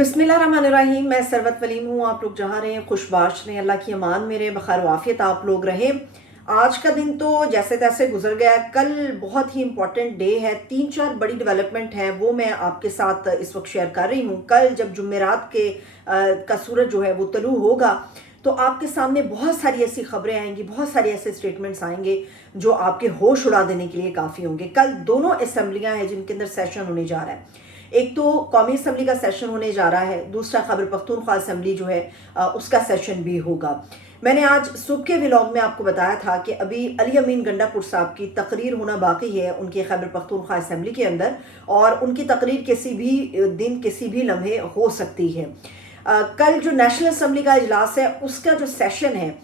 बिस्मिल्लाहिर्रहमानिर्रहीम। मैं सरवत वलीम हूँ। आप लोग जहाँ रहें खुशबाश रहें, अल्लाह की अमान में रहें, बखैर वाफियत आप लोग रहें। आज का दिन तो जैसे तैसे गुजर गया है। कल बहुत ही इंपॉर्टेंट डे है, 3-4 बड़ी डेवलपमेंट है, वो मैं आपके साथ इस वक्त शेयर कर रही हूँ। कल जब जुमेरात का सूरज जो है वो तलू होगा तो आपके सामने बहुत सारी ऐसी खबरें आएंगी, बहुत सारे ऐसे स्टेटमेंट्स आएंगे जो आपके होश उड़ा देने के लिए काफ़ी होंगे। कल दोनों असम्बलियाँ हैं जिनके अंदर सेशन होने जा रहा है। एक तो कौमी असम्बली का सेशन होने जा रहा है, दूसरा खैबर पख्तूनख्वा असम्बली जो है उसका सेशन भी होगा। मैंने आज सुबह के व्लॉग में आपको बताया था कि अभी अली अमीन गंडापुर साहब की तकरीर होना बाकी है उनके खैबर पख्तूनख्वा असम्बली के अंदर, और उनकी तकरीर किसी भी दिन किसी भी लम्हे हो सकती है। कल जो नेशनल असम्बली का इजलास है उसका जो सेशन है,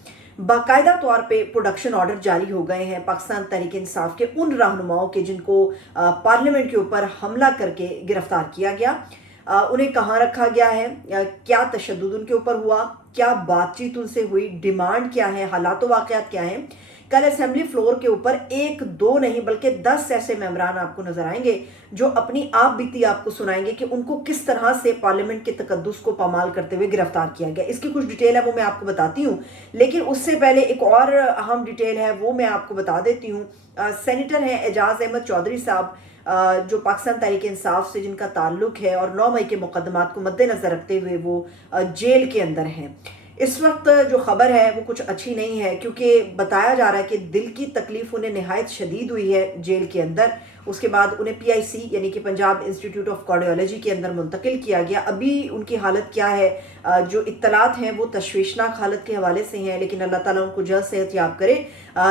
बाकायदा तौर पे प्रोडक्शन ऑर्डर जारी हो गए हैं पाकिस्तान तहरीक इंसाफ के उन रहनुमाओं के जिनको पार्लियामेंट के ऊपर हमला करके गिरफ्तार किया गया। उन्हें कहाँ रखा गया है, क्या तशद्दुद उनके ऊपर हुआ, क्या बातचीत उनसे हुई, डिमांड क्या है, हालात वाक़यात क्या हैं। कल असेंबली फ्लोर के ऊपर 1-2 नहीं बल्कि 10 ऐसे मेंबरान आपको नजर आएंगे जो अपनी आप बीती आपको सुनाएंगे कि उनको किस तरह से पार्लियामेंट के तकद्दुस को पामाल करते हुए गिरफ्तार किया गया। इसकी कुछ डिटेल है वो मैं आपको बताती हूँ, लेकिन उससे पहले एक और अहम डिटेल है वो मैं आपको बता देती हूँ। सेनेटर हैं एजाज अहमद चौधरी साहब, जो पाकिस्तान तहरीक इंसाफ से जिनका ताल्लुक है और 9 मई के मुकदमात को मद्देनजर रखते हुए वो जेल के अंदर हैं। इस वक्त जो खबर है वो कुछ अच्छी नहीं है, क्योंकि बताया जा रहा है कि दिल की तकलीफ उन्हें नहायत शदीद हुई है जेल के अंदर। उसके बाद उन्हें PIC यानी कि पंजाब इंस्टीट्यूट ऑफ कार्डियोलॉजी के अंदर मुंतकिल किया गया। अभी उनकी हालत क्या है, जो इत्तलात हैं वो तशवीशनाक हालत के हवाले से हैं, लेकिन अल्लाह ताला उनको जल्द सेहत याब करे।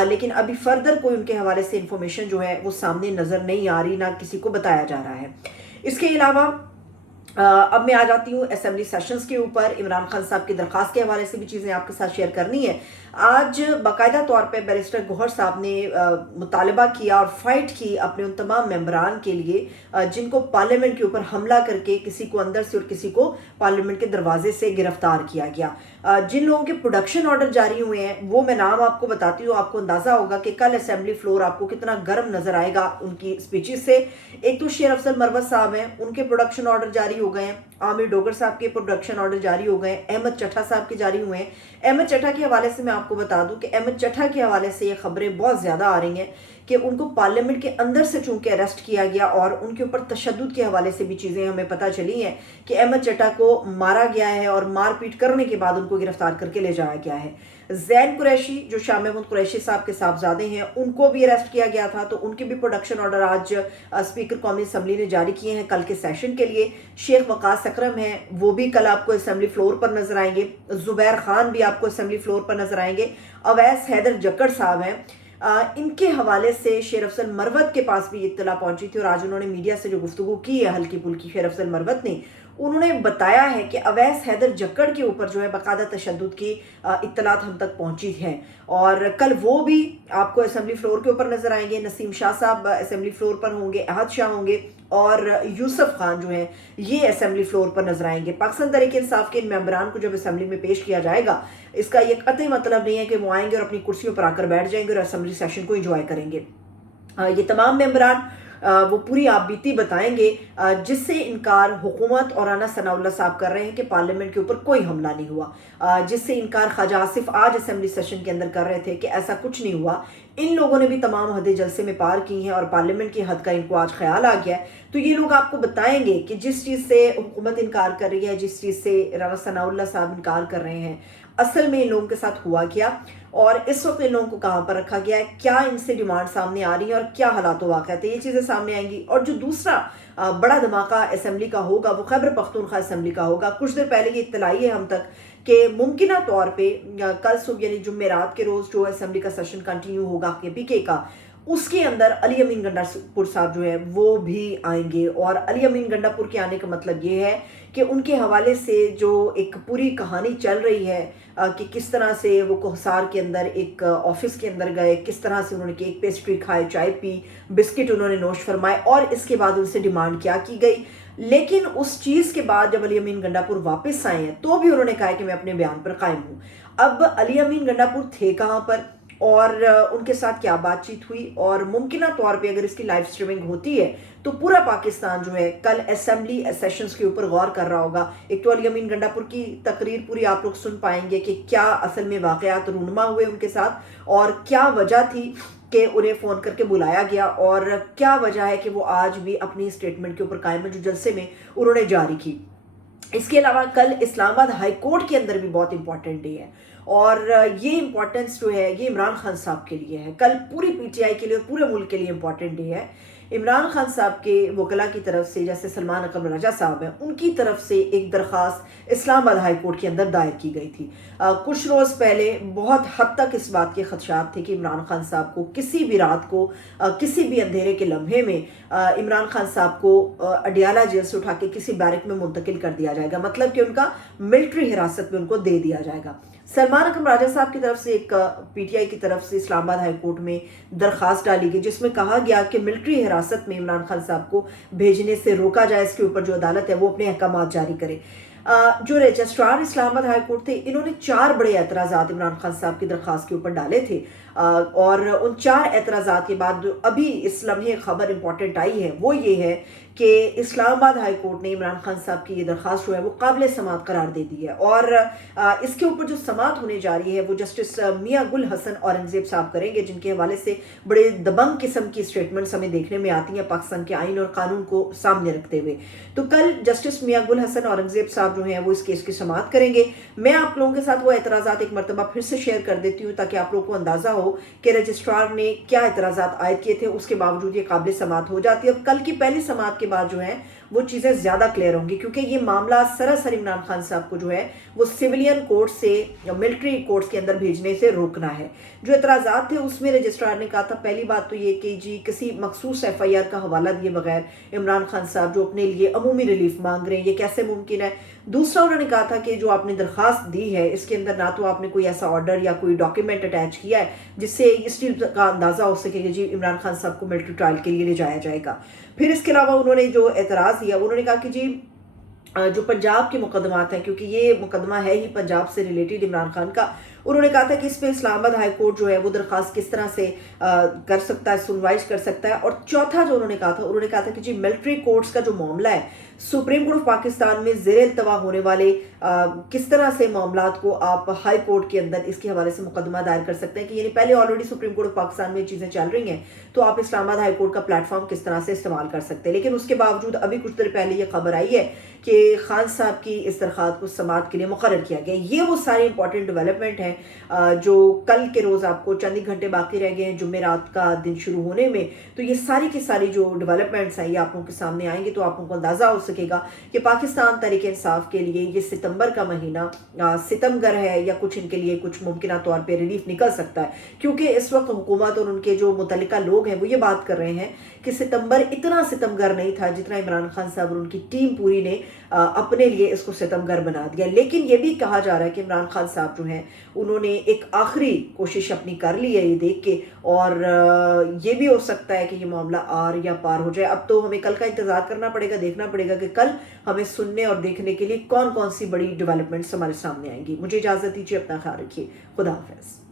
लेकिन अभी फर्दर कोई उनके हवाले से इंफॉर्मेशन जो है वो सामने नज़र नहीं आ रही, ना किसी को बताया जा रहा है। इसके अलावा अब मैं आ जाती हूँ असेंबली सेशंस के ऊपर। इमरान खान साहब की दरख्वास्त के हवाले से भी चीज़ें आपके साथ शेयर करनी है। आज बाकायदा तौर पे बैरिस्टर गौहर साहब ने मुतालबा किया और फाइट की अपने उन तमाम मेंबरान के लिए जिनको पार्लियामेंट के ऊपर हमला करके किसी को अंदर से और किसी को पार्लियामेंट के दरवाजे से गिरफ्तार किया गया। जिन लोगों के प्रोडक्शन ऑर्डर जारी हुए हैं वो मैं नाम आपको बताती हूँ, आपको अंदाज़ा होगा कि कल असेंबली फ्लोर आपको कितना गर्म नजर आएगा उनकी स्पीचेस से। एक तो शेर अफजल मरवत साहब हैं, उनके प्रोडक्शन ऑर्डर जारी हो गए हैं। आमिर डोगर साहब के प्रोडक्शन ऑर्डर जारी हो गए हैं। अहमद चट्टा साहब के जारी हुए हैं। अहमद चट्टा के हवाले से मैं आपको बता दूं कि अहमद चट्टा के हवाले से ये खबरें बहुत ज़्यादा आ रही हैं कि उनको पार्लियामेंट के अंदर से चूंकि अरेस्ट किया गया, और उनके ऊपर तशद्दुद के हवाले से भी चीज़ें हमें पता चली हैं कि अहमद चट्टा को मारा गया है और मारपीट करने के बाद उनको गिरफ्तार करके ले जाया गया है। जैन कुरैशी जो शाह महमूद कुरैशी साहब के साहबजादे हैं, उनको भी अरेस्ट किया गया था, तो उनके भी प्रोडक्शन ऑर्डर आज स्पीकर कौमी असम्बली ने जारी किए हैं कल के सेशन के लिए। शेख वकास अकरम हैं, वो भी कल आपको असम्बली फ्लोर पर नजर आएंगे। जुबैर खान भी आपको असम्बली फ्लोर पर नजर आएंगे। अवैस हैदर जक्कड़ साहब हैं, इनके हवाले से शेर अफजल मरवत के पास भी इत्तला पहुंची थी, और आज उन्होंने मीडिया से जो गुफ्तगू की है हल्की फुल्की शेर अफजल मरवत ने, उन्होंने बताया है कि अवैस हैदर जक्कड़ के ऊपर जो है बाकायदा तशद्दुद की इत्तलात हम तक पहुंची हैं, और कल वो भी आपको असेंबली फ्लोर के ऊपर नजर आएंगे। नसीम शाह साहब असेंबली फ्लोर पर होंगे, अहद शाह होंगे, और यूसुफ खान जो हैं ये असेंबली फ्लोर पर नजर आएंगे। पाकिस्तान तहरीक इंसाफ के इन मेंबरान को जब असेंबली में पेश किया जाएगा, इसका ये कतई मतलब नहीं है कि वो आएंगे और अपनी कुर्सियों पर आकर बैठ जाएंगे और असेंबली सेशन को इंजॉय करेंगे। ये तमाम मेंबरान वो पूरी आप बीती बताएंगे, जिससे इनकार हुकूमत और राना सनाउल्लाह साहब कर रहे हैं कि पार्लियामेंट के ऊपर कोई हमला नहीं हुआ, जिससे इनकार ख्वाजा आसिफ आज असेंबली सेशन के अंदर कर रहे थे कि ऐसा कुछ नहीं हुआ। इन लोगों ने भी तमाम हदें जलसे में पार की हैं और पार्लियामेंट की हद का इनको आज ख्याल आ गया है। तो ये लोग आपको बताएंगे कि जिस चीज़ से हुकूमत इनकार कर रही है, जिस चीज़ से राना सनाउल्लाह साहब इनकार कर रहे हैं, असल में इन लोगों के साथ हुआ क्या, और इस वक्त इन लोगों को कहाँ पर रखा गया है, क्या इनसे डिमांड सामने आ रही है और क्या हालात वाक़यात है, ये चीज़ें सामने आएंगी। और जो दूसरा बड़ा धमाका असेंबली का होगा वो खैबर पख्तूनख्वा असेंबली का होगा। कुछ देर पहले की इत्तलाई है हम तक कि मुमकिना तौर पे कल सुबह यानी जुमेरात के रोज़ जो असेंबली का सेशन कंटिन्यू होगा KPK का, उसके अंदर अली अमीन गंडापुर साहब जो है वो भी आएंगे। और अली अमीन गंडापुर के आने का मतलब ये है कि उनके हवाले से जो एक पूरी कहानी चल रही है कि किस तरह से वो कोहसार के अंदर एक ऑफिस के अंदर गए, किस तरह से उन्होंने केक पेस्ट्री खाए, चाय पी, बिस्किट उन्होंने नोश फरमाए, और इसके बाद उनसे डिमांड क्या की गई। लेकिन उस चीज़ के बाद जब अली अमीन गंडापुर वापस आए हैं तो भी उन्होंने कहा कि मैं अपने बयान पर कायम हूँ। अब अली अमीन गंडापुर थे कहाँ पर, اور ان کے ساتھ کیا بات چیت ہوئی، اور ممکنہ طور پہ اگر اس کی لائیو سٹریمنگ ہوتی ہے تو پورا پاکستان جو ہے کل اسمبلی سیشنز کے اوپر غور کر رہا ہوگا۔ ایک تو علی امین گنڈا پور کی تقریر پوری آپ لوگ سن پائیں گے کہ کیا اصل میں واقعات رونما ہوئے ان کے ساتھ، اور کیا وجہ تھی کہ انہیں فون کر کے بلایا گیا، اور کیا وجہ ہے کہ وہ آج بھی اپنی اسٹیٹمنٹ کے اوپر قائم ہے جو جلسے میں انہوں نے جاری کی۔ اس کے علاوہ کل اسلام آباد ہائی کورٹ کے اندر بھی بہت امپورٹنٹ ڈے ہے، اور یہ امپورٹنس جو ہے یہ عمران خان صاحب کے لیے ہے، کل پوری پی ٹی آئی کے لیے اور پورے ملک کے لیے امپورٹنٹ ڈے ہے۔ عمران خان صاحب کے وکلاء کی طرف سے، جیسے سلمان اکرم راجہ صاحب ہیں، ان کی طرف سے ایک درخواست اسلام آباد ہائی کورٹ کے اندر دائر کی گئی تھی۔ کچھ روز پہلے بہت حد تک اس بات کے خدشات تھے کہ عمران خان صاحب کو کسی بھی رات کو، کسی بھی اندھیرے کے لمحے میں عمران خان صاحب کو اڈیالہ جیل سے اٹھا کے کسی بیرک میں منتقل کر دیا جائے گا، مطلب کہ ان کا ملٹری حراست میں ان کو دے دیا جائے گا۔ سلمان اکرم راجہ صاحب کی طرف سے ایک پی ٹی آئی کی طرف سے اسلام آباد ہائی کورٹ میں درخواست ڈالی گئی جس میں کہا گیا کہ ملٹری حراست میں عمران خان صاحب کو بھیجنے سے روکا جائے، اس کے اوپر جو عدالت ہے وہ اپنے احکامات جاری کرے۔ جو رجسٹرار اسلام آباد ہائی کورٹ تھے، انہوں نے 4 بڑے اعتراضات عمران خان صاحب کی درخواست کے اوپر ڈالے تھے، اور ان 4 اعتراضات کے بعد جو ابھی اس لمحے خبر امپورٹنٹ آئی ہے وہ یہ ہے کہ اسلام آباد ہائی کورٹ نے عمران خان صاحب کی یہ درخواست جو ہے وہ قابل سماعت قرار دے دی ہے، اور اس کے اوپر جو سماعت ہونے جا رہی ہے وہ جسٹس میاں گل حسن اورنگزیب صاحب کریں گے، جن کے حوالے سے بڑے دبنگ قسم کی سٹیٹمنٹس ہمیں دیکھنے میں آتی ہیں پاکستان کے آئین اور قانون کو سامنے رکھتے ہوئے۔ تو کل جسٹس میاں گل حسن اورنگزیب صاحب جو ہیں وہ اس کیس کی سماعت کریں گے۔ میں آپ لوگوں کے ساتھ وہ اعتراضات ایک مرتبہ پھر سے شیئر کر دیتی ہوں تاکہ آپ لوگوں کو اندازہ ہو کہ رجسٹرار نے کیا اعتراضات عائد کیے تھے، اس کے باوجود یہ قابل سماعت ہو جاتی ہے۔ اب کل کی پہلی سماعت کے بعد جو ہے وہ چیزیں زیادہ کلیئر ہوں گی، کیونکہ یہ معاملہ سراسر عمران خان صاحب کو جو ہے وہ سیولین کورٹ سے ملٹری کورٹس کے اندر بھیجنے سے روکنا ہے۔ جو اعتراضات تھے اس میں رجسٹرار نے کہا تھا، پہلی بات تو یہ کہ جی کسی مخصوص ایف آئی آر کا حوالہ دیے بغیر عمران خان صاحب جو اپنے لیے عمومی ریلیف مانگ رہے ہیں یہ کیسے ممکن ہے۔ دوسرا انہوں نے کہا تھا کہ جو آپ نے درخواست دی ہے اس کے اندر نہ تو آپ نے کوئی ایسا آرڈر یا کوئی ڈاکیومنٹ اٹیچ کیا ہے جس سے اس چیز کا اندازہ ہو سکے کہ جی عمران خان صاحب کو ملٹری ٹرائل کے لیے لے جایا جائے گا۔ پھر اس کے علاوہ انہوں نے جو اعتراض دیا انہوں نے کہا کہ جی جو پنجاب کے مقدمات ہیں، کیونکہ یہ مقدمہ ہے ہی پنجاب سے ریلیٹڈ عمران خان کا، انہوں نے کہا تھا کہ اس پہ اسلام آباد ہائی کورٹ جو ہے وہ درخواست کس طرح سے کر سکتا ہے، سنوائی کر سکتا ہے۔ اور چوتھا جو انہوں نے کہا تھا کہ جی ملٹری کورٹس کا جو معاملہ ہے سپریم کورٹ آف پاکستان میں زیر التوا ہونے والے کس طرح سے معاملات کو آپ ہائی کورٹ کے اندر اس کے حوالے سے مقدمہ دائر کر سکتے ہیں، کہ یعنی پہلے already supreme court of Pakistan میں چیزیں چل رہی ہیں تو آپ اسلام آباد ہائی کورٹ کا پلیٹ فارم کس طرح سے استعمال کر سکتے ہیں۔ لیکن اس کے باوجود ابھی کچھ دیر پہلے یہ خبر آئی ہے کہ خان صاحب کی اس درخواست کو سماعت کے لیے مقرر کیا گیا۔ یہ وہ سارے امپورٹنٹ ڈیولپمنٹ ہیں جو کل کے روز آپ کو چند ہی گھنٹے باقی رہ گئے ہیں جمعرات کا دن شروع ہونے میں، تو یہ ساری کی ساری جو ڈیولپمنٹس ہیں یہ آپ لوگوں کے سامنے آئیں گے تو آپ لوگوں کو اندازہ ہو سکے گا کہ پاکستان تحریک انصاف کے لیے یہ ستمبر کا مہینہ ستم گر ہے، یا کچھ ان کے لیے کچھ ممکنہ طور پہ ریلیف نکل سکتا ہے، کیونکہ اس وقت حکومت اور ان کے جو متعلقہ لوگ ہیں وہ یہ بات کر رہے ہیں کہ ستمبر اتنا ستم گر نہیں تھا جتنا عمران خان صاحب اور ان کی ٹیم پوری نے اپنے لیے اس کو ستم گر بنا دیا۔ لیکن یہ بھی کہا جا رہا ہے کہ عمران خان صاحب جو ہیں انہوں نے ایک آخری کوشش اپنی کر لی ہے یہ دیکھ کے، اور یہ بھی ہو سکتا ہے کہ یہ معاملہ آر یا پار ہو جائے۔ اب تو ہمیں کل کا انتظار کرنا پڑے گا، دیکھنا پڑے گا کہ کل ہمیں سننے اور دیکھنے کے لیے کون کون سی بڑی ڈیولپمنٹس ہمارے سامنے آئیں گی۔ مجھے اجازت دیجیے، اپنا خیال رکھیے، خدا حافظ۔